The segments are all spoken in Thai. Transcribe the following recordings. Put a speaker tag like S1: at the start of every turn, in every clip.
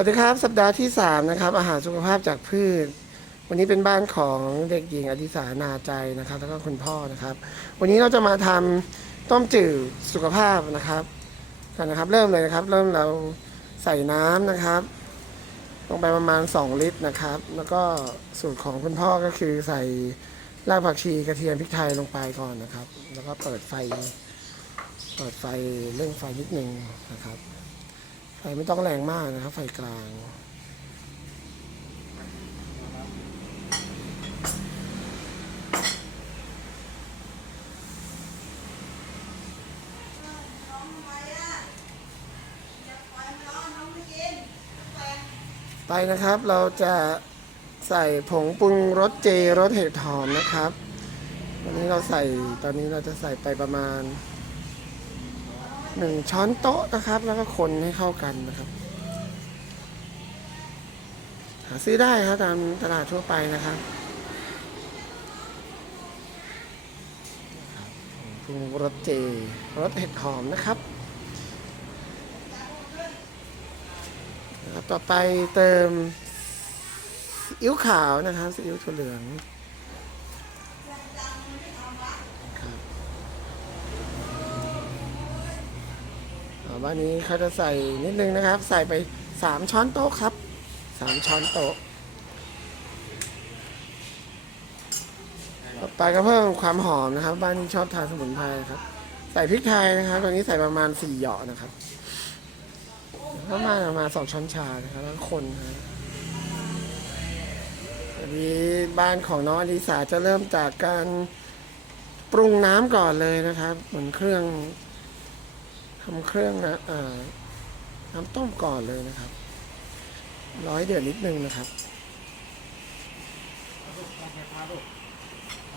S1: วัสดีครับ สัปดาห์ที่ 3 นะครับ อาหารสุขภาพจากพืช วันนี้เป็นบ้านของเด็กหญิงอดิสานาใจนะครับ แล้วก็คุณพ่อนะครับ วันนี้เราจะมาทำต้มจืดสุขภาพนะครับกันนะครับ เริ่มเลยนะครับ เริ่มเราใส่น้ำนะครับ ลงไปประมาณ 2 ลิตรนะครับ แล้วก็สูตรของคุณพ่อก็คือใส่รากผักชีกระเทียมพริกไทยลงไปก่อนนะครับ แล้วก็เปิดไฟ เปิดไฟเร่งไฟนิดนึงนะครับ ไฟไม่ต้องแรงมากนะครับ ไฟกลาง ไปนะครับเราจะใส่ผงปรุงรสเจรสเห็ดหอมนะครับ วันนี้เราใส่ตอนนี้เราจะใส่ไปประมาณ หนึ่งช้อนโต๊ะนะครับ แล้วก็คนให้เข้ากันนะครับ หาซื้อได้ครับตามตลาดทั่วไปนะครับปรุงรสเจรสเห็ดหอมนะครับนะครับต่อไปเติมซีอิ๊วขาวนะครับซีอิ๊วถั่วเหลืองครับอ่า บ้านนี้เขาจะใส่นิดนึงนะครับ ใส่ไปสามช้อนโต๊ะครับสามช้อนโต๊ะต่อไปก็เพิ่มความหอมนะครับ บ้านนี้ชอบทานสมุนไพรครับ ใส่พริกไทยนะครับ ตอนนี้ใส่ประมาณสี่หยาะนะครับประมาณประมาณสองช้อนชานะครับแล้วคนครับอันนี้บ้านของน้องอลิสาจะเริ่มจากการปรุงน้ำก่อนเลยนะครับ เหมือนเครื่อง ทำเครื่องนะอ่าน้ำต้มก่อนเลยนะครับ ร้อยเดือดนิดนึงนะครับ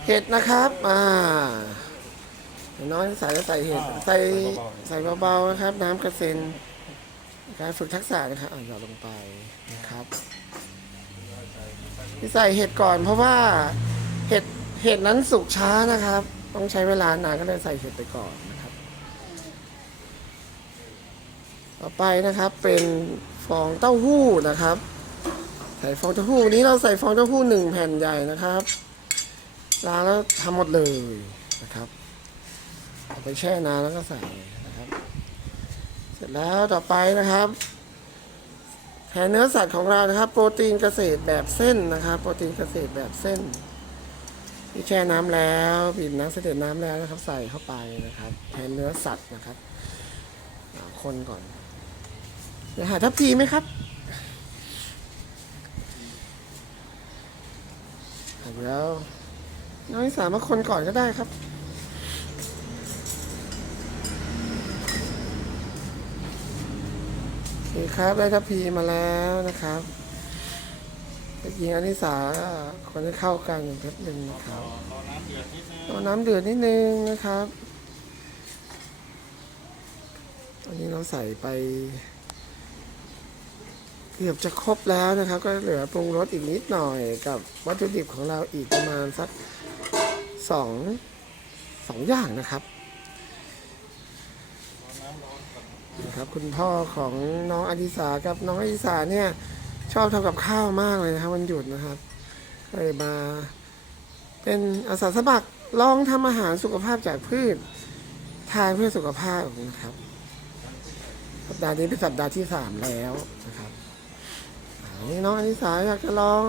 S1: เห็ดนะครับ อ่าเดี๋ยวน้องอลิสาจะใส่เห็ดใส่ใส่เบาๆนะครับ น้ำกระเซ็นการฝึกทักษะนะครับอ่านหยอดลงไปนะครับที่ใส่เห็ดก่อนเพราะว่าเห็ดเห็ดนั้นสุกช้านะครับ ต้องใช้เวลานานก็เลยใส่เห็ดไปก่อนนะครับ ต่อไปนะครับเป็นฟองเต้าหู้นะครับ ใส่ฟองเต้าหู้วันนี้เราใส่ฟองเต้าหู้หนึ่งแผ่นใหญ่นะครับล้างแล้วทำหมดเลยนะครับเอาไปแช่น้ำแล้วก็ใส่นะครับ เสร็จแล้วต่อไปนะครับแทนเนื้อสัตว์ของเรานะครับ โปรตีนเกษตรแบบเส้นนะครับ โปรตีนเกษตรแบบเส้นที่แช่น้ำแล้วบีบน้ำเสด็จน้ำแล้วนะครับ ใส่เข้าไปนะครับ แทนเนื้อสัตว์นะครับคนก่อน เดี๋ยวหาทัพพีไหมครับอะเดี๋ยวน้องสามาคนก่อนก็ได้ครับโอเคครับได้ทัพพีมาแล้วนะครับเด็กหญิงอนิสาคนให้เข้ากันอย่างเพชรหนึ่งนะครับรอน้ำเดือดนิดนึงนะครับ อันนี้เราใส่ไป กือบจะครบแล้วนะครับ ก็เหลือปรุงรสอีกนิดหน่อยกับวัตถุดิบของเราอีกประมาณสักสองสองอย่างนะครับนะครับ คุณพ่อของน้องอดิสากับน้องอดิสาเนี่ยชอบทำกับข้าวมากเลยนะครับวันหยุดนะครับก็เลยมาเป็นอาสาสมัครลองทำอาหารสุขภาพจากพืชทานเพื่อสุขภาพนะครับ สัปดาห์นี้เป็นสัปดาห์ที่สามแล้วนะครับ นี่น้องอนิสาอยากจะลอง